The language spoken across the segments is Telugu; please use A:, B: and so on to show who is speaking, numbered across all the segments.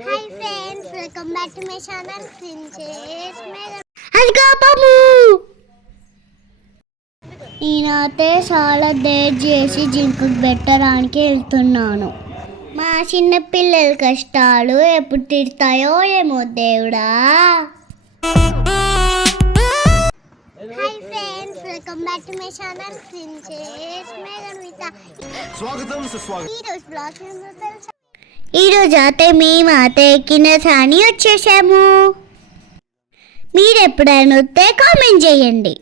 A: Hi friends welcome back to my channel princess
B: అదిగో పాము నేనైతే చాలా డేట్ చేసి జింకుకు పెట్టడానికి వెళ్తున్నాను. మా చిన్న పిల్లల కష్టాలు ఎప్పుడు తిడతాయో ఏమో దేవుడా.
A: Hi friends welcome back to my channel princess
C: స్వాగతం సుస్వాగతం.
A: ఈ రోజు బ్లాగ్ తెలుసా
B: ఈరోజు అయితే మేము అయితే ఎక్కిన సాని వచ్చేసాము. మీరు ఎప్పుడైనా వస్తే కామెంట్ చేయండి.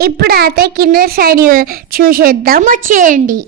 B: ఇప్పుడు అయితే కింద సాని చూసేద్దాం వచ్చేయండి.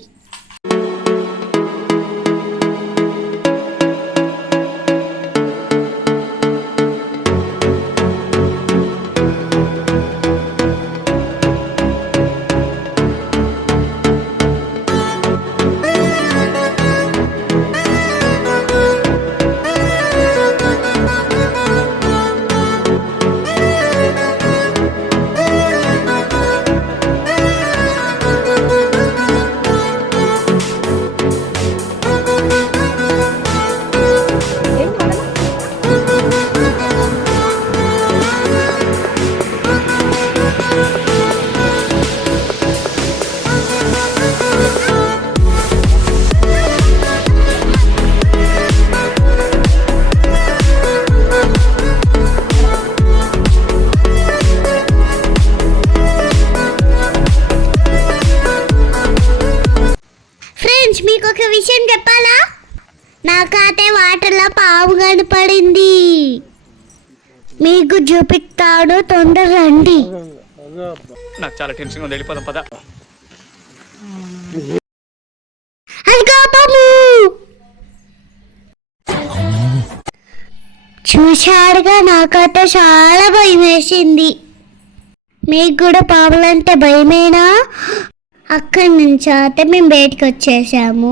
B: ఫ్రెండ్స్ మీకు ఒక విషయం చెప్పాలా? నాకైతే వాటర్లో పాము కనపడింది మీకు చూపిస్తాడు తొందర రండి.
D: నాకు చాలా టెన్షన్ ఉంది వెళ్ళిపోదాం పద.
B: చూశాడుగా నాకైతే చాలా భయం వేసింది. మీకు కూడా పాములంటే భయమేనా? అక్కడి నుంచి అయితే మేము బయటకు వచ్చేసాము.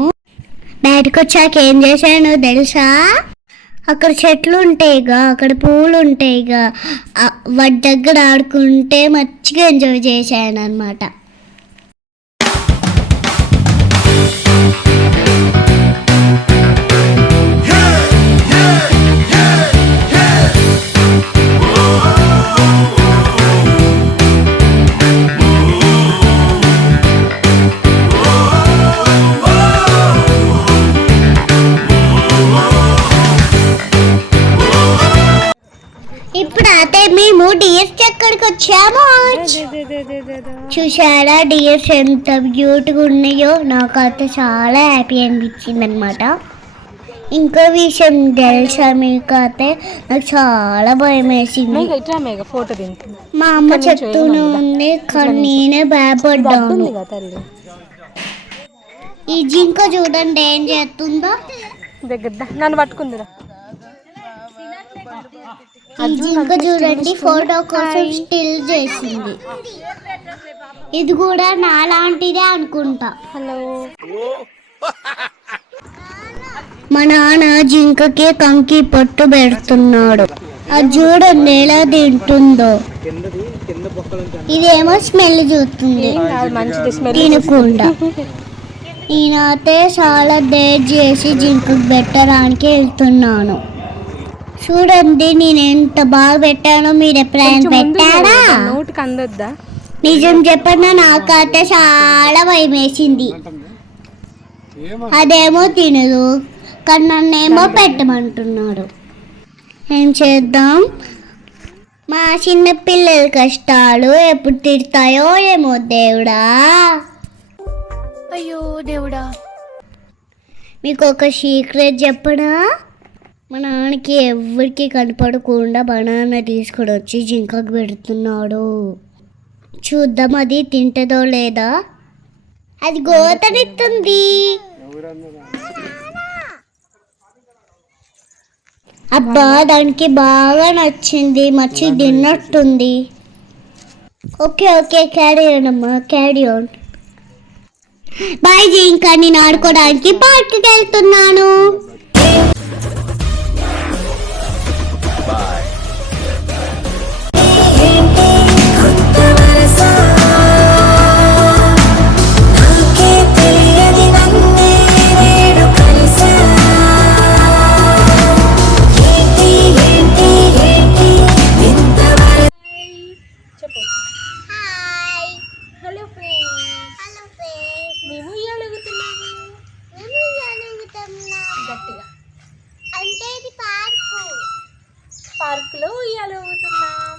B: బయటకు వచ్చాక ఏం చేశాను తెలుసా? అక్కడ చెట్లు ఉంటాయిగా అక్కడ పూలు ఉంటాయిగా వాటి దగ్గర ఆడుకుంటే మంచిగా ఎంజాయ్ చేశాను అనమాట ఎక్కడికి వచ్చాము చూసారా డిఎస్ ఎంత బ్యూటిగా ఉన్నాయో? నాకైతే చాలా హ్యాపీ అనిపించింది అనమాట ఇంకో విషయం తెలుసా మీకు అయితే నాకు చాలా భయం వేసింది. మా అమ్మ చెప్తూనే ఉంది? కానీ నేనే భయపడ్డాను. ఈ జింక చూడండి ఏం చేస్తుందో.
E: దగ్గర. నన్ను పట్టుకుందిరా.
B: జింక చూడండి ఫోటో కోసం స్టిల్ చేసింది. ఇది కూడా నాలాంటిదే అనుకుంటా.
E: హలో.
B: మా నాన్న జింకకి కంకి పొట్టు పెడుతున్నాడు. అది చూడండి ఎలా తింటుందో. ఇదేమో స్మెల్ చూస్తుంది. తినకుండా. నేనైతే చాలా డేట్ చేసి జింకకు పెట్టడానికి వెళ్తున్నాను. చూడండి నేను ఎంత బాగా పెట్టానో మీరు ఎప్పుడైనా పెట్టారా?
E: నోటికి అందొద్దా?
B: నిజం చెప్పిన నాకైతే చాలా భయం వేసింది అదేమో తినదు కానీ నన్నేమో పెట్టమంటున్నాడు. ఏం చేద్దాం? మా చిన్న పిల్లల కష్టాలు ఎప్పుడు తిడతాయో ఏమో దేవుడా?
E: అయ్యో దేవుడా.
B: మీకు ఒక సీక్రెట్ చెప్పనా? మా నాన్నకి ఎవరికి కనపడకుండా బనానా తీసుకొని వచ్చి జింకకు పెడుతున్నాడు. చూద్దాం అది తింటదో లేదా? అది గోతనిస్తుంది అబ్బా దానికి బాగా నచ్చింది. మచ్చి తిన్నట్టుంది. ఓకే ఓకే క్యారీ ఆన్ అమ్మా క్యారీ ఆన్ బాయ్ జింక. నేను ఆడుకోవడానికి పార్క్కి వెళ్తున్నాను. Hi
E: hello friends
B: hello friends
E: మేము ఇవ్వగలుగుతున్నాము
B: మేము అడుగుతున్నాం
E: గట్టిగా.
B: అంటే ఇది పార్కు.
E: పార్కులో ఉయ్యాలవుతున్నాం